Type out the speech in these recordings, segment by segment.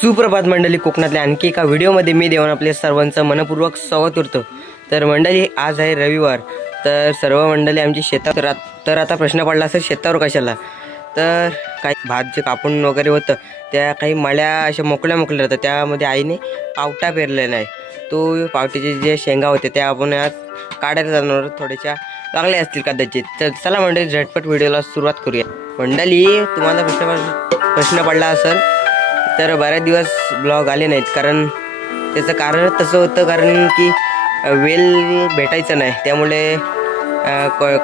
सुप्रभात मंडळी कोकणातल्या आणखी एका व्हिडिओमध्ये मी देऊन आपल्या सर्वांचं मनपूर्वक स्वागत करतो. तर मंडळी आज आहे रविवार. तर सर्व मंडळी आमची शेतात तर तर आता प्रश्न पडला असेल शेतावर कशाला? तर काही भात जे कापून वगैरे होतं त्या काही मळ्या अशा मोकळ्या मोकळ्या राहतात. त्यामध्ये आईने पावटा पेरलेला आहे. तो पावट्याचे जे शेंगा होते त्या आपण आज काढायला जाणार थोड्याशा लागल्या असतील कदाचित. तर चला मंडळी झटपट व्हिडिओला सुरुवात करूया. मंडळी तुम्हाला प्रश्न प्रश्न पडला असेल तर बऱ्याच दिवस ब्लॉग आले नाहीत. कारण त्याचं कारण तसं होतं कारण की वेल भेटायचं नाही. त्यामुळे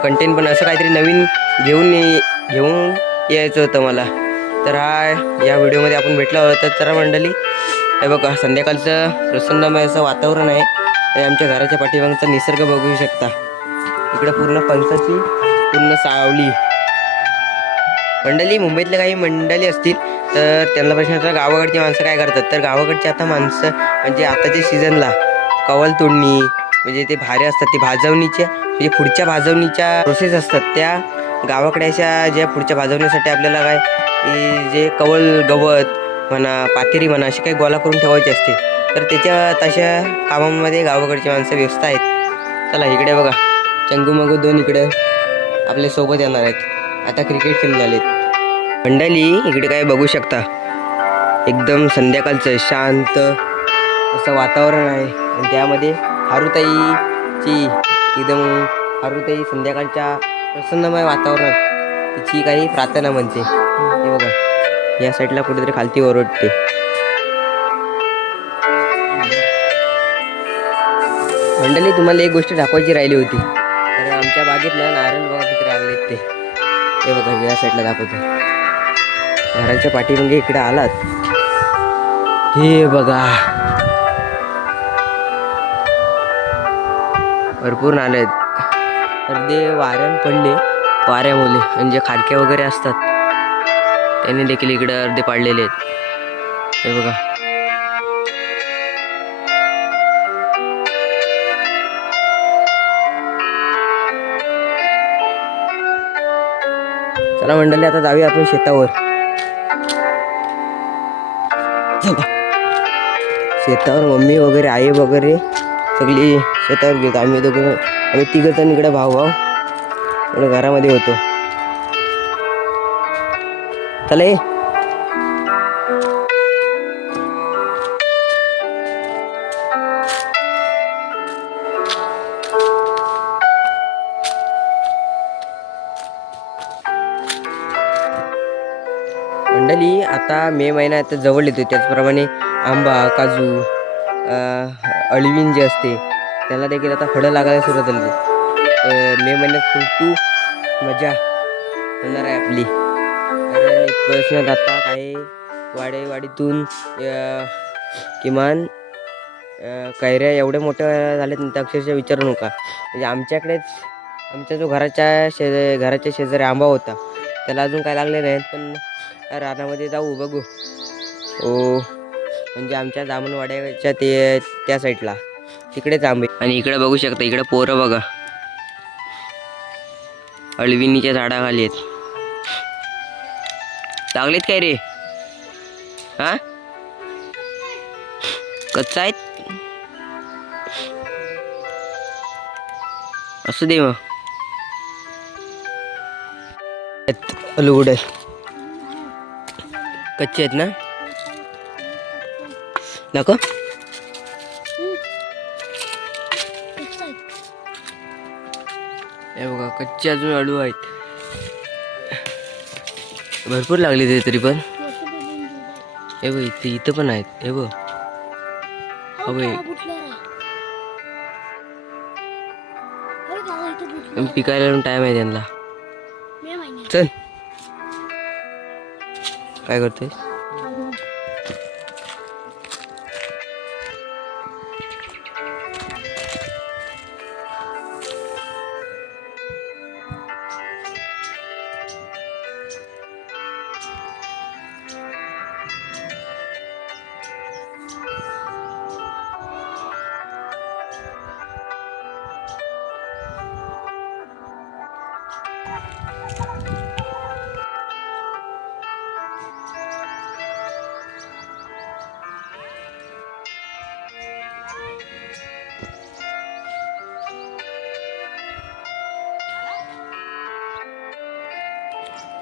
कंटेंट पण असं काहीतरी नवीन घेऊन ये- घेऊन यायचं होतं मला. तर हा या व्हिडिओमध्ये आपण भेटला होतं तर मंडळी हे बघा संध्याकाळचं प्रसन्नमय असं वातावरण आहे. ते आमच्या घराच्या पाठीमागचा निसर्ग बघू शकता. इकडं पूर्ण पंचाची पूर्ण सावली. मंडळी मुंबईतल्या काही मंडळी असतील तर त्यांना प्रश्न होता गावाकडची माणसं काय करतात? तर गावाकडची आता माणसं म्हणजे आताच्या सीझनला कवल तोडणी म्हणजे ते भारे असतात ते भाजवणीच्या म्हणजे पुढच्या भाजवणीच्या प्रोसेस असतात त्या गावाकडे अशा ज्या पुढच्या भाजवण्यासाठी आपल्याला काय की जे कवल गवत म्हणा पातेरी म्हणा अशी काही गोळा करून ठेवायची असते. तर त्याच्या तशा कामामध्ये गावाकडची माणसं व्यस्त आहेत. चला इकडे बघा. चंगू मगू दोन इकडे आपल्यासोबत येणार आहेत. आता क्रिकेट खेळून झालेत मंडळी इकडे काय बघू शकता. एकदम संध्याकाळचं शांत असं वातावरण आहे. आणि त्यामध्ये हारुताईची एकदम हारुताई संध्याकाळच्या प्रसन्नमय वातावरणात तिची काही प्रार्थना म्हणते. हे बघा या साईडला कुठेतरी खालती ओरडते मंडळी तुम्हाला एक गोष्ट दाखवायची राहिली होती. तर आमच्या बागेत ना नारळ बघा किती लागलेत ते. हे बघा या साईडला दाखवतो. घराच्या पाठीमागे इकडे आलात. हे बघा. भरपूर नाले आहेत तर ते वाऱ्यान पडले वाऱ्यामुळे. म्हणजे खाडक्या वगैरे असतात. त्यांनी देखील इकडे अर्धे पाडलेले आहेत. हे बघा. चला मंडळी आता जाऊया आपण शेतावर. चला. शेतावर मम्मी वगैरे आई वगैरे सगळी शेतावर गेलो. आम्ही दोघं आम्ही तिघं जण इकडे भाऊ भाऊ इकडे घरामध्ये होतो. चला ये. आता मे महिना आता जवळ येतो त्याचप्रमाणे आंबा काजू अं, अळवीन जे असते त्याला देखील आता फळं लागायला सुरुवात झाली. मे महिन्यात खूप मजा होणार आहे आपली. कारण एक प्रश्न आता काही वाडेवाडीतून किमान कैऱ्या एवढ्या मोठ्या झाल्यात ना त्या अक्षरशः विचारू नका. म्हणजे आमच्याकडेच आमच्या जो घराच्या शे घराच्या शेजारी आंबा होता त्याला अजून काय लागले नाहीत पण रानामध्ये जाऊ बघू. ओ म्हणजे आमच्या जामणवाड्याच्या ते त्या साईडला. तिकडेच आंबे आणि इकडे बघू शकता इकडे पोरं बघा. अळविनीच्या झाडाखाली आहेत. लागलेत काय रे? हा? कच्चा आहेत? असू दे मग. अलुगुड कच्चे आहेत ना? नको? हे बघा कच्चे अजून अळू आहेत. भरपूर लागले ते तरी पण. हे बघ इथे इथं पण आहेत. हे बघ. हो बघ पिकायला टाइम आहे त्यांना. चल. काय करतोय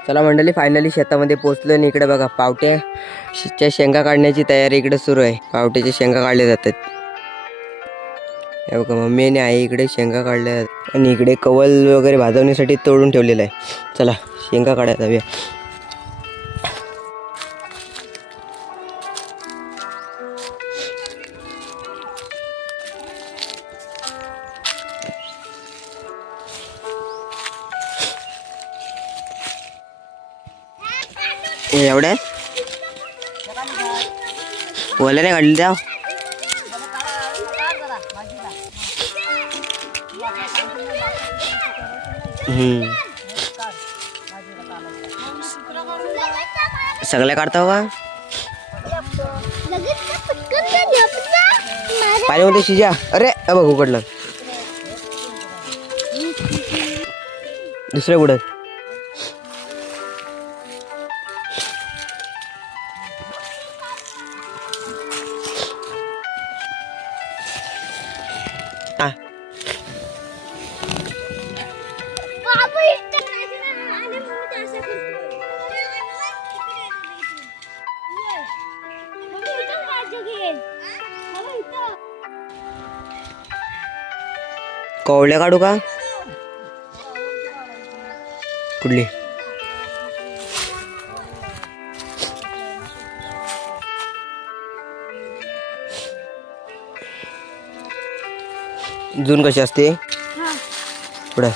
चला मंडळी फायनली शेतामध्ये पोहोचलो आणि इकडे बघा पावट्याच्या शेंगा काढण्याची तयारी इकडे सुरू आहे. पावट्याच्या शेंगा काढल्या जातात. हे बघा मम्मी आणि आई इकडे शेंगा काढल्या जातात. आणि इकडे कवल वगैरे भाजवण्यासाठी तोडून ठेवलेलं आहे. चला शेंगा काढायला जाऊया. हे एवढ्या ओल्या नाही काढली त्या? हम्म. सगळ्या काढता का? पाण्यामध्ये शिजा. अरे अ बघ उघडलं दुसऱ्या कुठं? कवळ्या काढू का? कुठली? जून कशी असते? पुढे.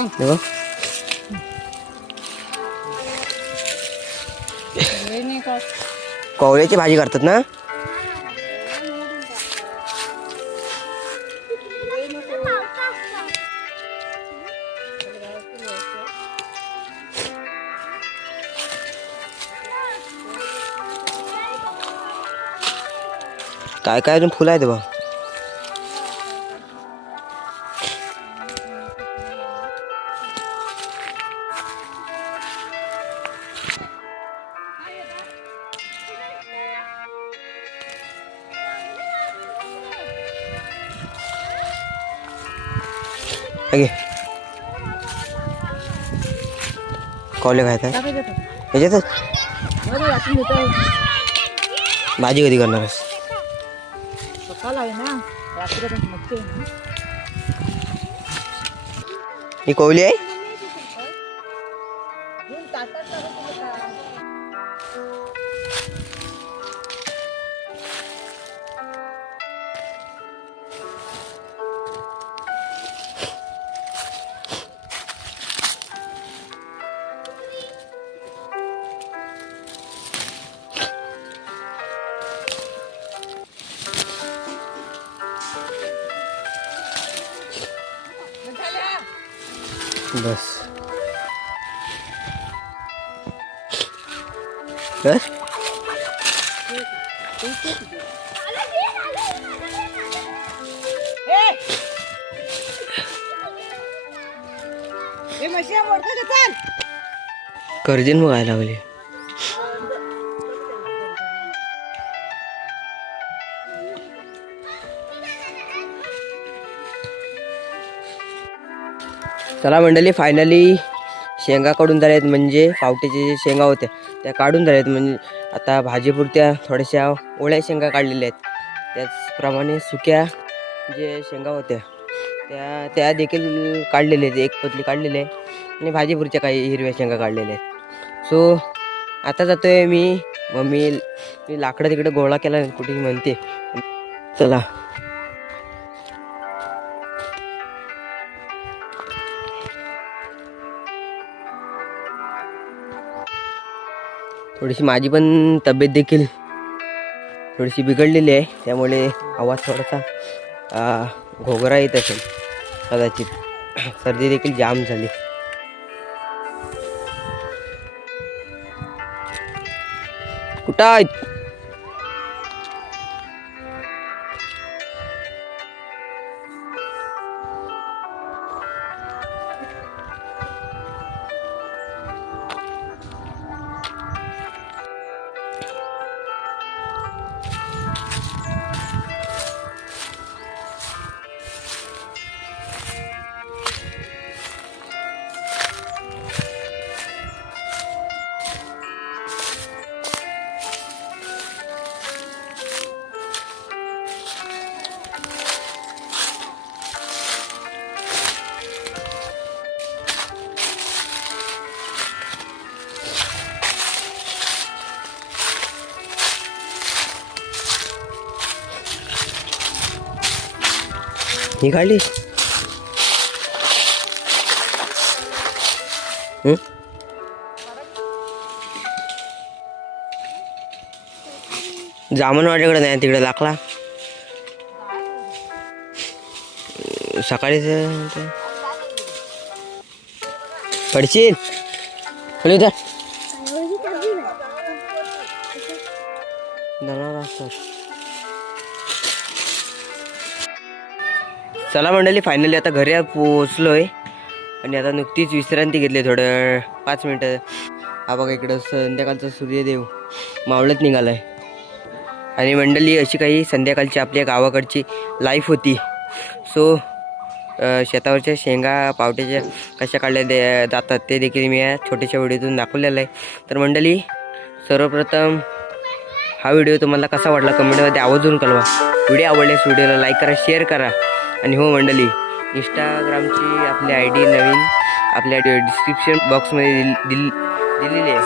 करता कोवळ्याची भाजी करतात ना? काय काय अजून फुलं आहेत बा घे कॉले खायचं याच्यातच भाजी कधी करणार आहेस ही कोवली आहे कर्जन मग काय लावली चला मंडळी फायनली शेंगा काढून झाल्या आहेत म्हणजे पावट्याचे जे शेंगा होत्या त्या काढून झाल्या आहेत म्हणजे आता भाजीपुरत्या थोड्याशा ओळ्या शेंगा काढलेल्या आहेत. त्याचप्रमाणे सुक्या जे शेंगा होत्या त्या त्या देखील काढलेल्या आहेत. एक पतली काढलेली आहे. आणि भाजीपुरच्या काही हिरव्या शेंगा काढलेल्या आहेत. सो आता जातोय मी. मम्मी मी लाकडं तिकडे गोळा केला कुठेही म्हणते. चला. थोडीशी माझी पण तब्येत देखील थोडीशी बिघडलेली आहे. त्यामुळे आवाज थोडासा घोगरा येत असेल. कदाचित सर्दी देखील जाम झाली. कुठं आहेत ही काढली हं? जामनवाडीकडे नाही तिकडे लाकला सकाळीच पडशील? खाली उतर चला मंडळी फायनली आता घरी पोचलोय आणि आता नुकतीच विश्रांती घेतली थोडं. पाच मिनटं. हा बघा इकडं संध्याकाळचा सूर्यदेव मावळत निघालाय. आणि मंडळी अशी काही संध्याकाळची आपल्या गावाकडची लाईफ होती. सो शेतावरच्या शेंगा पावट्याच्या कशा काढल्या दे- जातात ते देखील मी या छोट्याशा व्हिडिओतून दाखवलेलं आहे. तर मंडळी सर्वप्रथम हा व्हिडिओ तुम्हाला कसा वाटला कमेंटमध्ये आवाजून कळवा. व्हिडिओ आवडल्यास व्हिडिओला लाईक करा शेअर करा. आणि हो मंडळी इंस्टाग्रामची आपली आय डी नवीन आपल्या डिस्क्रिप्शन बॉक्समध्ये दिल दिल दिलेली आहे.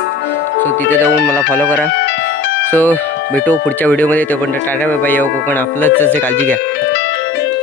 सो तिथे जाऊन मला फॉलो करा. सो भेटू पुढच्या व्हिडिओमध्ये तोपर्यंत टाटा बाय बाय. येऊ कोकण आपलंच काळजी घ्या.